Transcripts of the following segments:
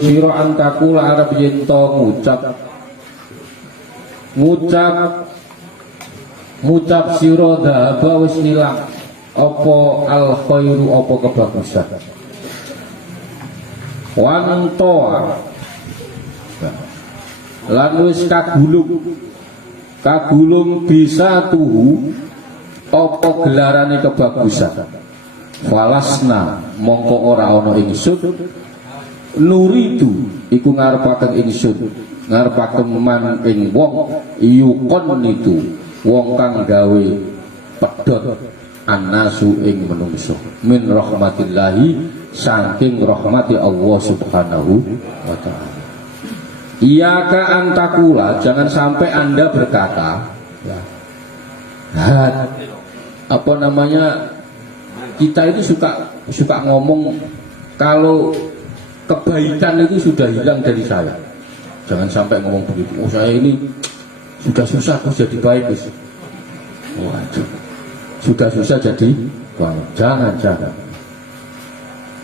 sira antakula arep yen to ngucap sira dhaba wis nilang apa al khairu apa kebagusan wantoa lan wis kagulung bisa tuhu apa gelarane kebagusan falasna mongko ora ana ingsun nuridu iku ngarepaken ingsun ngarepaken man ing wong yukon itu wong kang gawe pedhot annasu ing menungso min rahmatillahi saking rahmati Allah subhanahu wa ta'ala. Iyaka antakula, jangan sampai anda berkata ya, apa namanya, kita itu suka ngomong kalau kebaikan itu sudah hilang dari saya. Jangan sampai ngomong begitu. Oh, saya ini sudah susah terus jadi baik. Waduh, sudah susah jadi baik.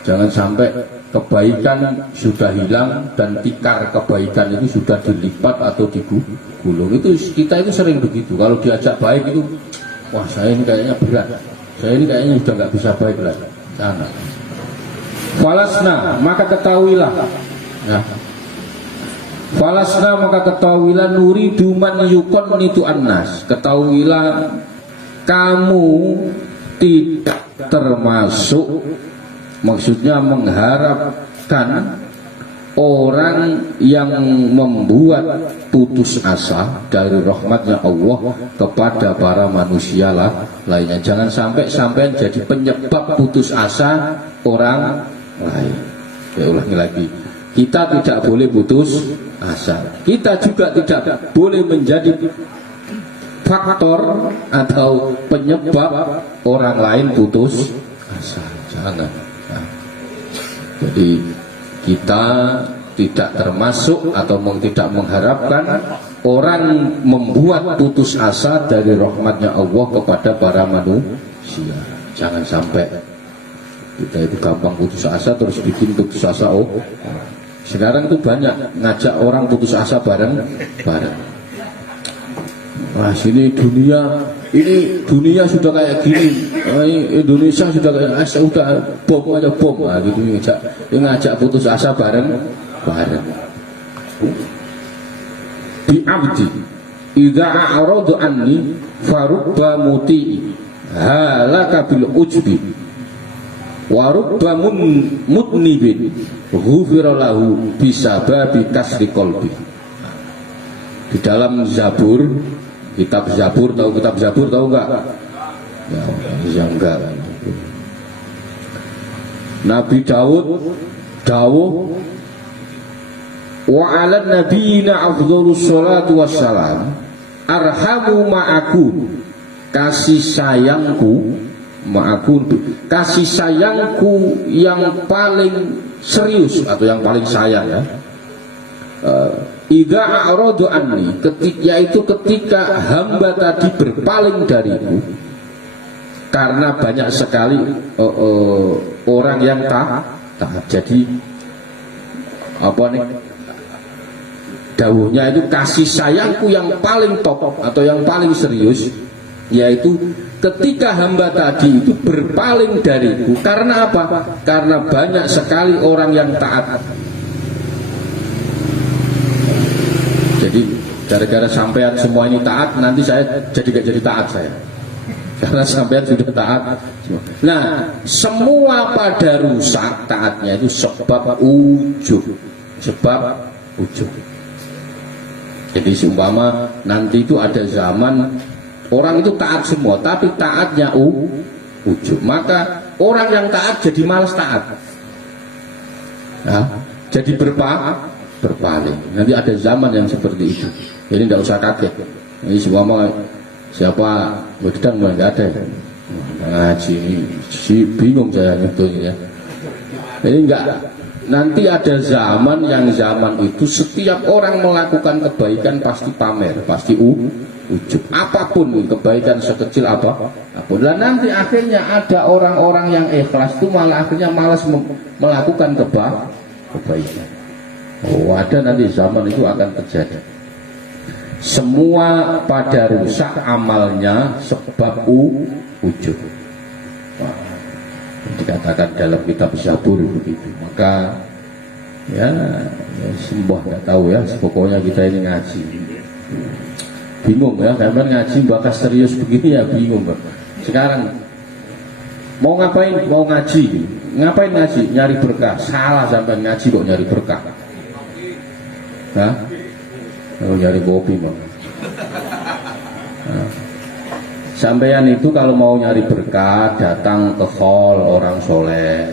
Jangan sampai kebaikan sudah hilang dan tikar kebaikan itu sudah dilipat atau digulung. Itu kita itu sering begitu. Kalau diajak baik itu, wah saya ini kayaknya berat. Saya ini kayaknya sudah nggak bisa baik lagi. Jangan. Falasna, maka ketahuilah ya. Falasna, maka ketahuilah nuridu man yukon itu annas. Ketahuilah kamu tidak termasuk, maksudnya mengharapkan orang yang membuat putus asa dari rahmatnya Allah kepada para manusia lainnya. Jangan sampai jadi penyebab putus asa orang lain. Ya, ulangi lagi, kita tidak boleh putus asa. Kita juga tidak boleh menjadi faktor atau penyebab orang lain putus asa. Jangan. Jadi kita tidak termasuk atau tidak mengharapkan orang membuat putus asa dari rahmatnya Allah kepada para manusia. Jangan sampai kita itu gampang putus asa terus bikin putus asa. Oh, sekarang itu banyak ngajak orang putus asa bareng. Nah, ini dunia sudah kayak gini, Indonesia sudah kayak udah bom aja bom, nah, gitu ngajak putus asa bareng. Bi abdi idza a'radu anni farubba muti halaka bil ujbi wa rubba mutnibin ghufira lahu bisababi kasri qalbi. Di dalam Zabur, kitab Zabur tahu enggak? Ya enggak. Nabi Daud wa 'alan nabiyina afdhalus sholatu wassalam arhamu ma'akun, kasih sayangku yang paling serius atau yang paling sayang ya. Idza a'radu anni, yaitu ketika hamba tadi berpaling dariku, karena banyak sekali orang yang taat. Jadi apa nih dawuhnya itu kasih sayangku yang paling top atau yang paling serius, yaitu ketika hamba tadi itu berpaling dariku. Karena apa? Karena banyak sekali orang yang taat. Jadi gara-gara sampean semua ini taat, nanti saya gak jadi taat saya. Karena sampean sudah taat. Nah, semua pada rusak taatnya itu sebab ujub. Jadi seumpama nanti itu ada zaman orang itu taat semua, tapi taatnya ujub. Maka orang yang taat jadi malas taat. Nah, jadi berpaling. Nanti ada zaman yang seperti itu. Jadi tidak usah kaget. Ini semua siapa wedang nggak ada. Ngaji si bingung saya nyebutnya. Jadi enggak. Nanti ada zaman yang zaman itu setiap orang melakukan kebaikan pasti pamer, pasti ujub. Apapun kebaikan sekecil apapun. Dan nanti akhirnya ada orang-orang yang ikhlas itu malah akhirnya malas melakukan kebaikan. Oh, ada nanti zaman itu akan terjadi. Semua pada rusak amalnya sebab ujub. Dikatakan dalam kitab Zabur begitu. Maka ya sembah nggak tahu ya, pokoknya kita ini ngaji bingung ya, karena ngaji bakas serius begini ya bingung. Sekarang mau ngapain? Mau ngaji, ngapain ngaji? Nyari berkah. Salah sampai ngaji kok nyari berkah. Nah, kalau nyari kopi mah. Nah, sampean itu kalau mau nyari berkah datang ke hall orang soleh,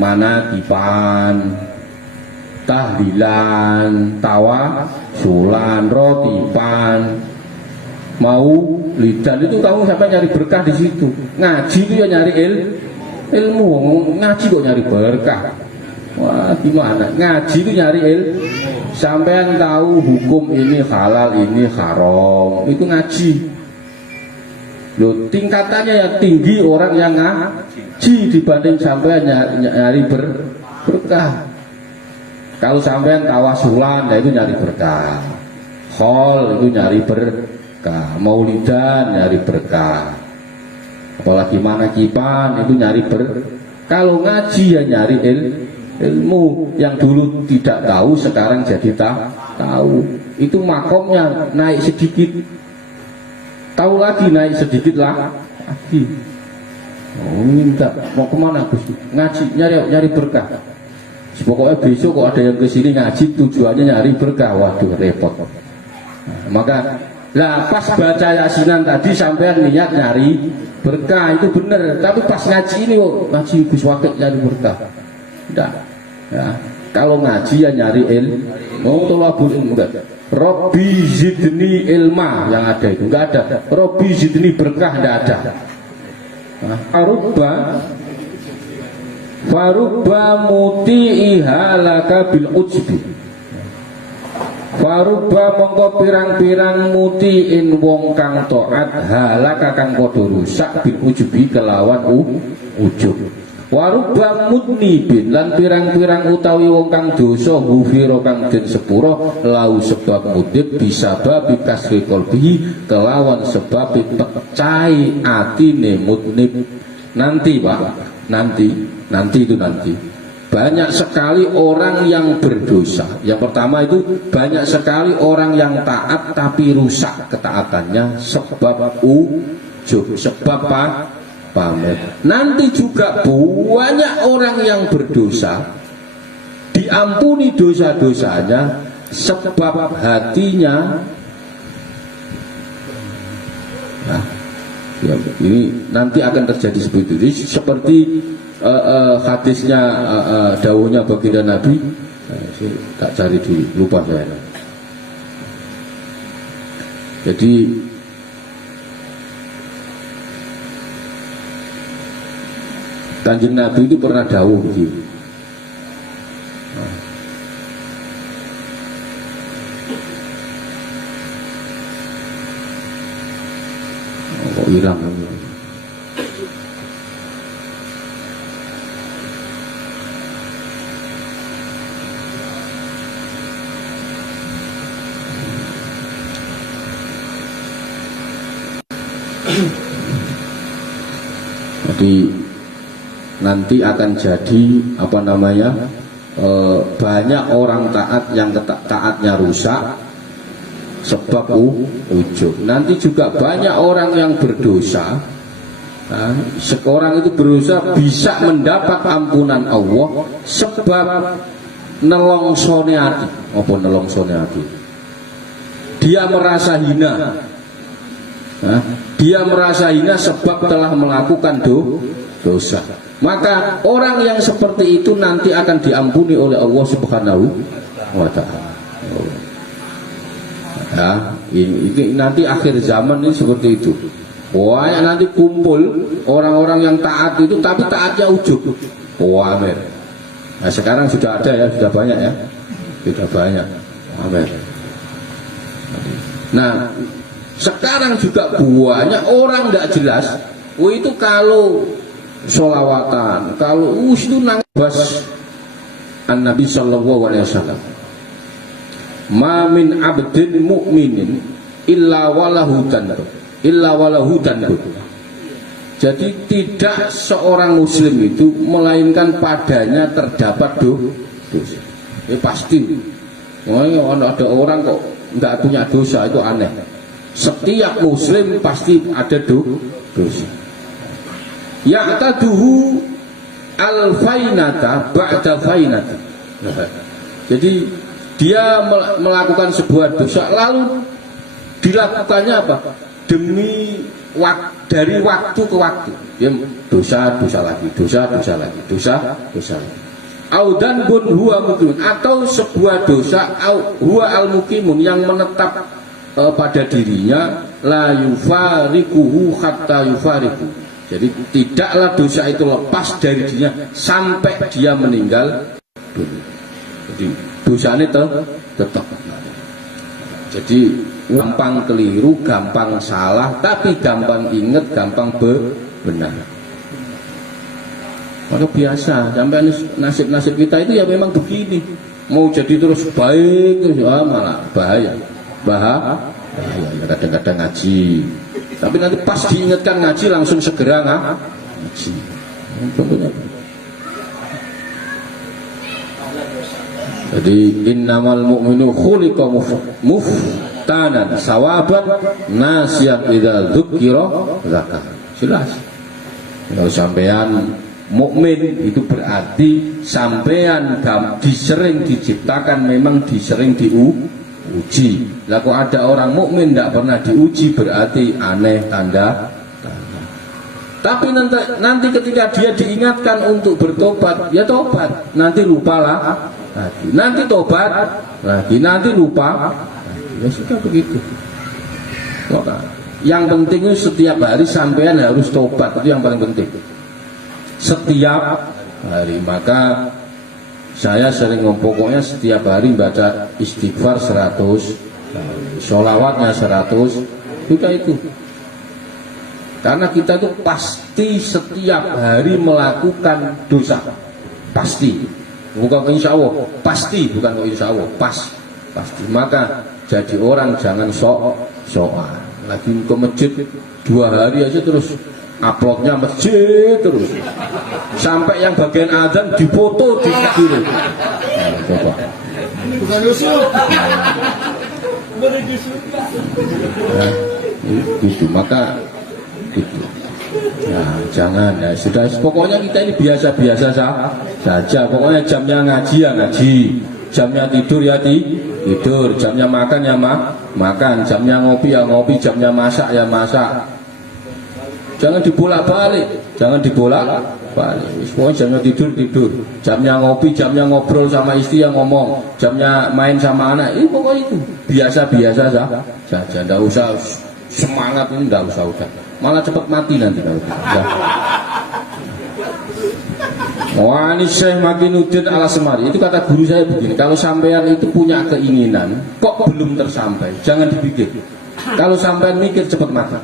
mana kipan, tahlilan, tawa, sulan, rotipan, mau lidan itu kamu sampai nyari berkah di situ. Ngaji itu ya nyari ilmu, ngaji kok nyari berkah. Wah gimana? Ngaji itu nyari ilmu. Sampean tahu hukum ini halal, ini haram, itu ngaji. Loh, tingkatannya yang tinggi orang yang ngaji dibanding sampean nyari berkah. Kalau sampean tawasulan, ya itu nyari berkah. Khol itu nyari berkah. Maulidan nyari berkah. Apalagi manakipan itu nyari berkah. Kalau ngaji ya nyari ilmu. Yang dulu tidak tahu sekarang jadi tahu. Itu makomnya naik sedikit. Tahu lagi naik sedikit lagi. Oh, minta mau kemana Gus? Ngaji nyari berkah. Pokoknya besok kok ada yang kesini ngaji tujuannya nyari berkah, waduh repot. Nah, maka lah pas baca yasinan tadi sampean niat nyari berkah itu bener, tapi pas ngaji ini kok ngaji Gus Wakil nyari berkah. Tidak. Ya, kalau ngaji ya nyari ilmu, tolabul ilmu enggak. Robbi zidni ilma yang ada itu enggak ada. Robbi zidni berkah enggak ada. Nah, Farubba muti'iha laka bil ujbi. Farubba mongko pirang-pirang muti'in wong kang taat halaka kang padha rusak bil ujbi kelawan ujub. Warubba mudnibin lan pirang-pirang utawi wong kang dosa hufira kang den sepura lau sebab mudib bisa babi kasri qalbihi kelawan sebab pecai atine mudnib. Nanti Pak, nanti banyak sekali orang yang berdosa. Yang pertama itu banyak sekali orang yang taat tapi rusak ketaatannya sebab ujub, sebab pamer. Nanti juga banyak orang yang berdosa diampuni dosa-dosanya sebab hatinya. Nah, ya, ini nanti akan terjadi seperti itu. Seperti hadisnya dawuhnya baginda Nabi. Saya tak cari dulu, lupa saya. Jadi Kanjeng Nabi itu pernah dawuh begini. Kok hilang? Jadi nanti akan jadi apa namanya, banyak orang taat yang taatnya rusak sebab ujub. Nanti juga banyak orang yang berdosa. Nah, seorang itu berdosa bisa mendapat ampunan Allah sebab nelongsone ati. Apa nelongsone ati? Dia merasa hina. Nah, dia merasa hina sebab telah melakukan dosa. Maka orang yang seperti itu nanti akan diampuni oleh Allah Subhanahu wa Ta'ala. Ya, ini nanti akhir zaman ini seperti itu. Wah, nanti kumpul orang-orang yang taat itu tapi taatnya ujub. Wah, amin. Nah, sekarang sudah ada ya, sudah banyak ya. Sudah banyak. Amin. Nah, sekarang juga banyak orang tidak jelas. Oh, itu kalau sholawatan, kalau itu nangis An-Nabi sallallahu alaihi wasallam, ma min abdin mu'minin illa walahu tanbut. Jadi tidak seorang muslim itu melainkan padanya terdapat dosa. Pasti. Ada orang kok nggak punya dosa, itu aneh. Setiap muslim pasti ada dosa. Ya'taduhu al-fainata ba'da fainata. Jadi dia melakukan sebuah dosa lalu dilakukannya apa? Demi dari waktu ke waktu dia dosa lagi. Audan bun huwa mukimun, atau sebuah dosa huwa al mukimun yang menetap pada dirinya, la yufariquhu hatta yufariquhu. Jadi tidaklah dosa itu lepas dari dirinya sampai dia meninggal dunia. Jadi dosa ini tetap. Jadi gampang keliru, gampang salah, tapi gampang ingat, gampang benar. Maka biasa, sampai nasib-nasib kita itu ya memang begini. Mau jadi terus baik, malah bahaya. Kadang-kadang ngaji, tapi nanti pas diingatkan ngaji langsung segera ngaji. Jadi innamal mu'minu khuliqa muftanan sawaban nasiyan idza dzukira zakar. Jelas. Kalau sampean mukmin itu berarti sampean disering diciptakan memang disering diuji. Lah kok ada orang mukmin tidak pernah diuji berarti aneh tanda. Tapi nanti ketika dia diingatkan untuk bertobat, ya tobat. Nanti lupalah lagi. Nanti tobat lagi. Nanti lupa. Ya sudah begitu. Maka yang penting setiap hari sampean harus tobat, itu yang paling penting. Setiap hari. Maka saya sering pokoknya setiap hari baca istighfar 100, sholawatnya 100, sudah itu. Karena kita itu pasti setiap hari melakukan dosa, pasti. Bukan insya Allah, pasti, bukan kok insya Allah, pasti. Maka jadi orang jangan sok-sokan. Lagi ke masjid 2 hari aja terus uploadnya masjid terus, sampai yang bagian azan dipoto di kiri. Coba. Bukan usul. Gitu, maka gitu. Nah, jangan ya, sudah pokoknya kita ini biasa-biasa saja. Pokoknya jamnya ngaji ya ngaji, jamnya tidur ya tidur, jamnya makan ya makan, jamnya ngopi ya ngopi, jamnya masak ya masak. Jangan dibolak-balik. Pokoknya jamnya tidur, jamnya ngopi, jamnya ngobrol sama istri yang ngomong, jamnya main sama anak. Ini pokoknya itu biasa-biasa saja. Tidak usah semangat ini, tidak usah udah. Malah cepat mati nanti kalau ya. Wani Syekh Makinuddin Al-Asmari, itu kata guru saya begini, kalau sampean itu punya keinginan kok belum tersampai, jangan dipikir. Kalau sampean mikir cepat mati.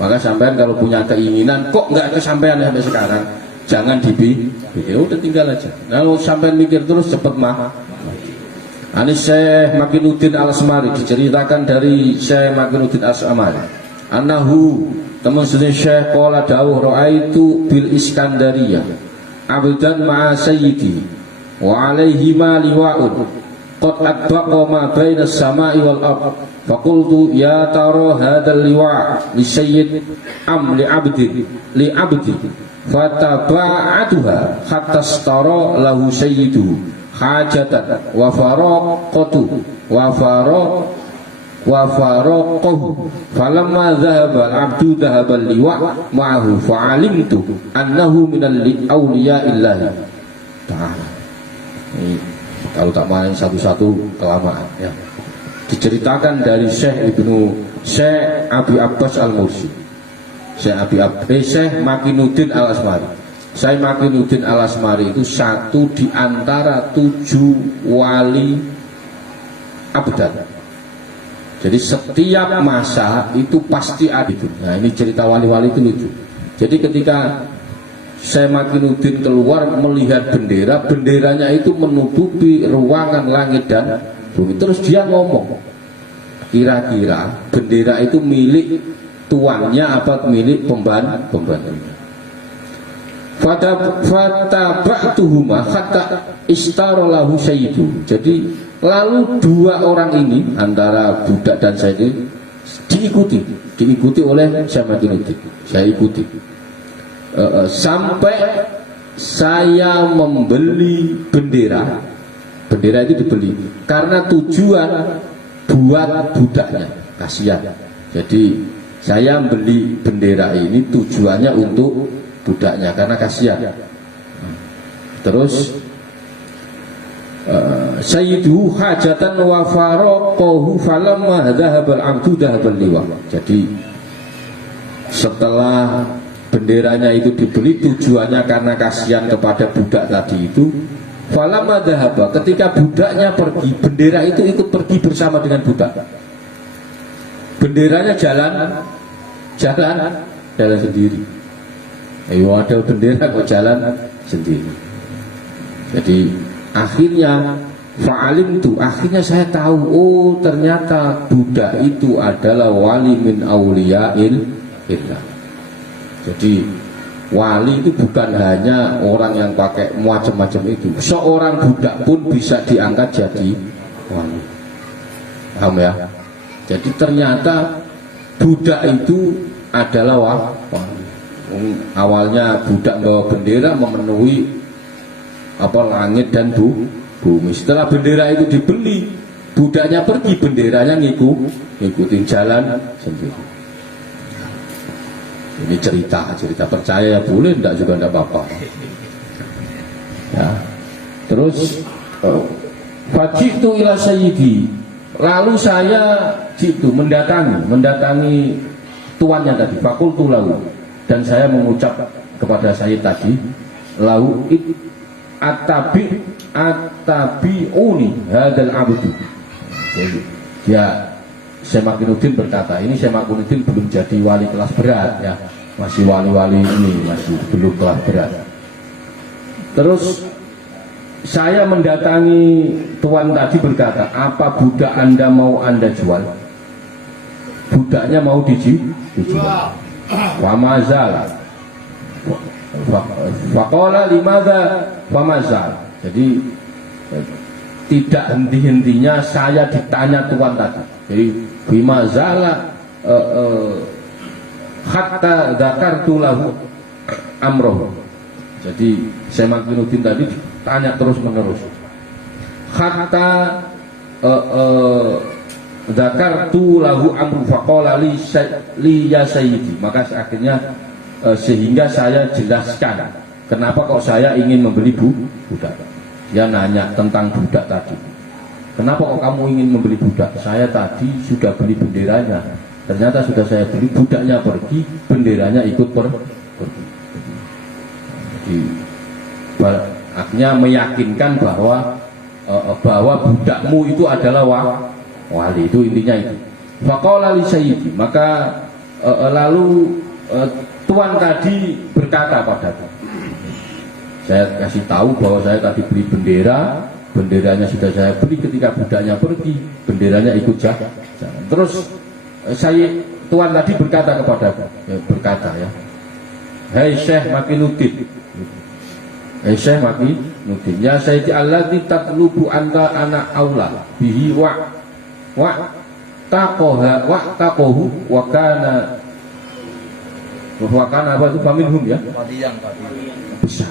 Maka sampean kalau punya keinginan kok nggak kesampaian sampai sekarang, jangan dipikir, udah tinggal aja. Kalau sampean mikir terus cepat mati. Anis Syekh Makinuddin Al-Asmari, diceritakan dari Syekh Makinuddin Al-Asmari, Anahu teman sedih Syekh qala dawuh ra'aitu bil Iskandariyah abdan ma'a sayyidi wa alaihi ma liwa'un qad adbaqa ma baina as-sama'i wal ard faqultu ya tara hadzal liwa' li sayyid am li abdi fataba'atuha hatta stara lahu sayyidu hajatan wa faraqatu wa faraqahu falamma dhahaba al-'abdu dhahaba al-liwa' ma'ahu fa'alimtu annahu minal awliya'illah ta'ala. Kalau tak main satu-satu kelamaan ya. Diceritakan dari Syekh Abi Abbas Al-Mursi, Syekh Makinuddin Al-Asmari. Syekh Makinuddin Al-Asmari itu satu di antara 7 wali abdan. Jadi setiap masa itu pasti ada itu. Nah ini cerita wali-wali itu lucu. Jadi ketika Syekh Makinuddin keluar melihat bendera, benderanya itu menutupi ruangan langit dan bumi. Terus dia ngomong, kira-kira bendera itu milik tuannya apa milik pembantunya? Fataba'tuhuma hatta istarolahu sayyidu. Jadi lalu dua orang ini antara budak dan saya ini diikuti oleh Syekh Makinuddin. Saya ikuti sampai saya membeli bendera itu dibeli karena tujuan buat budaknya, kasihan. Jadi saya beli bendera ini tujuannya untuk budaknya karena kasihan. Terus sayyidu hajatan wa faraqahu falamma dhahabal abdu dhahabal liwa. Jadi setelah benderanya itu dibeli tujuannya karena kasihan kepada budak tadi itu, falamma dhahaba, ketika budaknya pergi, bendera itu ikut pergi bersama dengan budak. Benderanya jalan sendiri. Ayo ada bendera kok jalan sendiri. Jadi akhirnya akhirnya saya tahu, oh ternyata budak itu adalah wali min auliya'il illah. Jadi wali itu bukan hanya orang yang pakai macam-macam itu. Seorang budak pun bisa diangkat jadi wali. Paham ya? Jadi ternyata budak itu adalah wali. Awalnya budak bawa bendera memenuhi langit dan bumi. Setelah bendera itu dibeli, budaknya pergi, benderanya ngikutin jalan sendiri. Ini cerita percaya ya boleh, enggak juga enggak apa-apa. Ya. Terus fajitu ila sayyidi, lalu saya mendatangi tuannya tadi, fakultu lahu, dan saya mengucap kepada saya tadi, lahu atabi'uni hadal abdu. Jadi ya Syekh Makinuddin berkata, ini Syekh Makinuddin belum jadi wali kelas berat ya, masih wali-wali ini masih belum kelas berat. Terus saya mendatangi tuan tadi berkata, apa budak Anda mau Anda jual? Budaknya mau dijual. Famazal. Faqala limadza famazal. Jadi tidak henti-hentinya saya ditanya tuan tadi. Jadi bimazala hatta dzakartu lahu amroh. Jadi Syekh Makinuddin tadi tanya terus menerus. Hatta dzakartu lahu amru faqala li ya sayyidi. Maka akhirnya sehingga saya jelaskan kenapa kok saya ingin membeli budak. Dia nanya tentang budak tadi. Kenapa kok kamu ingin membeli budak? Saya tadi sudah beli benderanya. Ternyata sudah saya beli, budaknya pergi, benderanya ikut pergi. Jadi akhirnya meyakinkan bahwa budakmu itu adalah wali. Itu intinya itu. Faqala li sayyidi, maka lalu tuan tadi berkata padaku. Saya kasih tahu bahwa saya tadi beli benderanya sudah saya beli, ketika budaknya pergi, benderanya ikut jalan. Terus tuan tadi berkata kepadaku, ya, Hai Syekh Makinuddin, ya Sayyidi alladzi tatlubu anta ana aula bihi wa taqahu wa kana apa itu paminhum ya? Besar.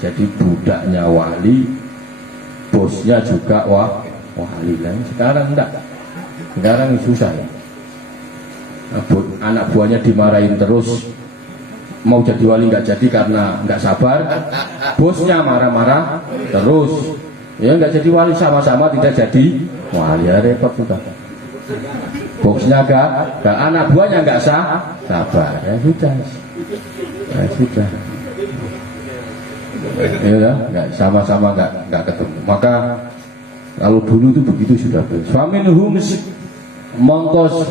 Jadi budaknya wali, bosnya juga wali. Sekarang enggak, sekarang susah ya. Anak buahnya dimarahin terus, mau jadi wali nggak jadi karena nggak sabar, bosnya marah-marah terus, ya nggak jadi wali, sama-sama tidak jadi wali, ya repot sudah. Bosnya gak anak buahnya nggak sabar, ya sudah. Ya, nggak sama-sama nggak ketemu. Maka kalau dulu itu begitu sudah. Faminhum mongkos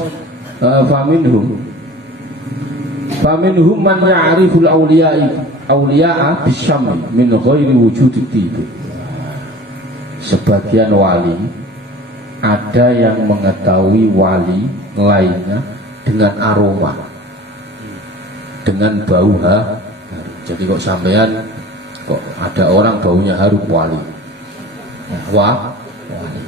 faminhum man ya'riful awliya'i auliya'a bisyami min ghairi wujudi tibu. Sebagian wali ada yang mengetahui wali lainnya dengan aroma, dengan bau harum. Jadi kok sampean kok ada orang baunya harum, wali. Wah, wali.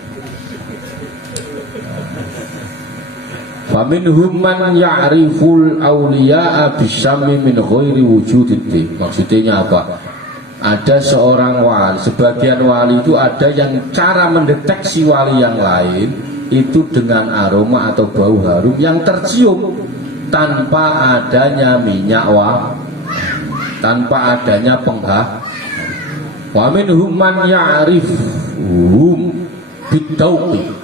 Faminhum man ya'riful awliya'a bisyami min ghairi wujudid. Maksudnya apa? Ada seorang wali, sebagian wali itu ada yang cara mendeteksi wali yang lain itu dengan aroma atau bau harum yang tercium tanpa adanya minyak tanpa adanya penghah. Wa minhum man ya'rifhum bidauqi.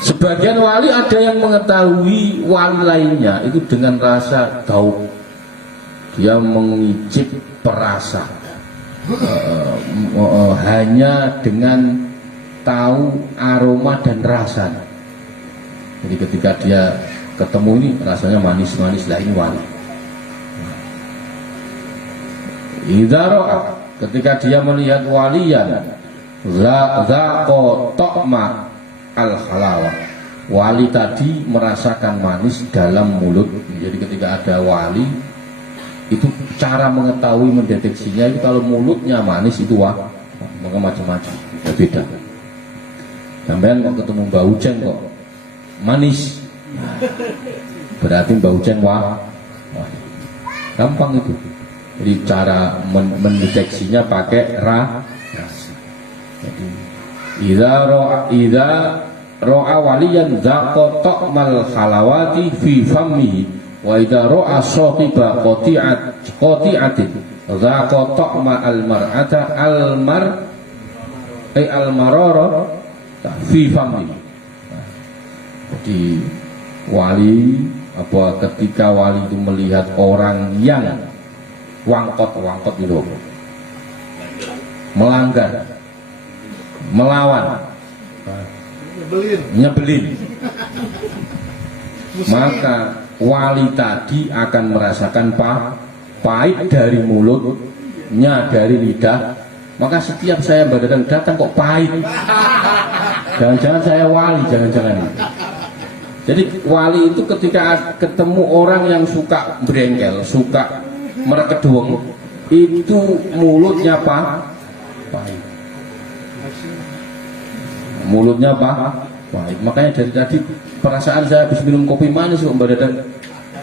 Sebagian wali ada yang mengetahui wali lainnya itu dengan rasa tahu. Dia mengicip perasa, hanya dengan tahu aroma dan rasa. Jadi ketika dia ketemu ini rasanya manis-manis, lah ini wali. Idza ra'a, ketika dia melihat waliyan zaqa ta'ma al-halawah, wali tadi merasakan manis dalam mulut. Jadi ketika ada wali itu cara mengetahui mendeteksinya itu kalau mulutnya manis itu maka macam-macam ya beda. Sampean kok ketemu bau ceng kok manis, berarti bau ceng gampang itu. Jadi cara mendeteksinya pakai rasa. Jadi idza ro'a waliyan zaqa ta'mal halawati fi fammihi wa idza ro'a sahiba qati'atin zaqa ta'ma al-mar'ata al-marara fi fammihi. Jadi wali ketika wali itu melihat orang yang wangkot itu melanggar, melawan, nyebelin, maka wali tadi akan merasakan pahit dari mulutnya, dari lidah. Maka setiap saya datang kok pahit, jangan-jangan saya wali, jangan-jangan. Jadi wali itu ketika ketemu orang yang suka berengkel, suka merekeduang, itu mulutnya pahit. Mulutnya pahit. Makanya dari tadi perasaan saya habis minum kopi manis kok Mbak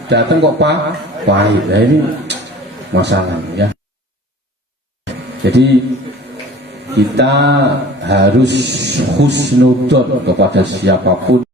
datang kok pahit. Nah ini masalahnya ya. Jadi kita harus husnudon kepada siapapun